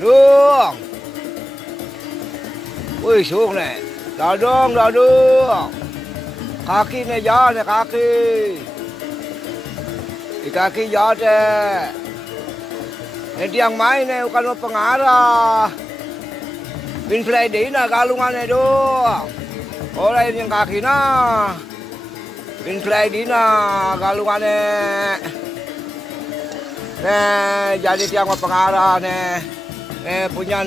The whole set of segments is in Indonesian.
Đường. Ui xuống này. Đào đường. Kaki này gió này kaki. Di kaki gió teh. Ini tiang main nih bukan mau pengarah. Bin Freddy na galungan itu. Orang yang kaki na. Bin Freddy na galungannya. Nih jadi tiang mau pengarah nih. Nih punya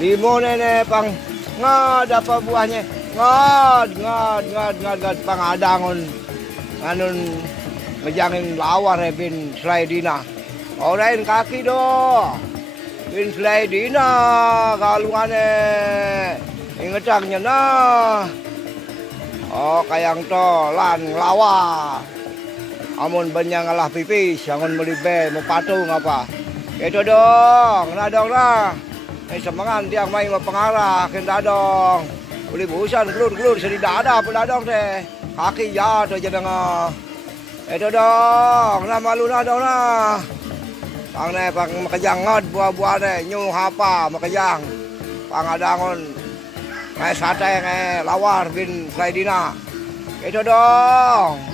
limo nih pang ngad apa buahnya ngad pang adangun anun ngejangin lawar nih Bin Freddy na. Orang kaki do. Bin Freddy na galungannya. Ingetangnya na. Oh kayang to lan lawa. Amun banyang ngalah pipis, angun melibe mau patung apa. Itu dong, nah dong nah. Semangan tiang main mau pengarah, kena dong. Uli busan gelur sedih ada pun dong teh. Kaki jatuh jadi ngah. Itu dong, nah malu nah dong nah. Pang ne pang makajang ngad buah-buah ne nyu hapa makajang. Pang adangon ngai sate ngai lawar Bin Freddy na. Itu dong.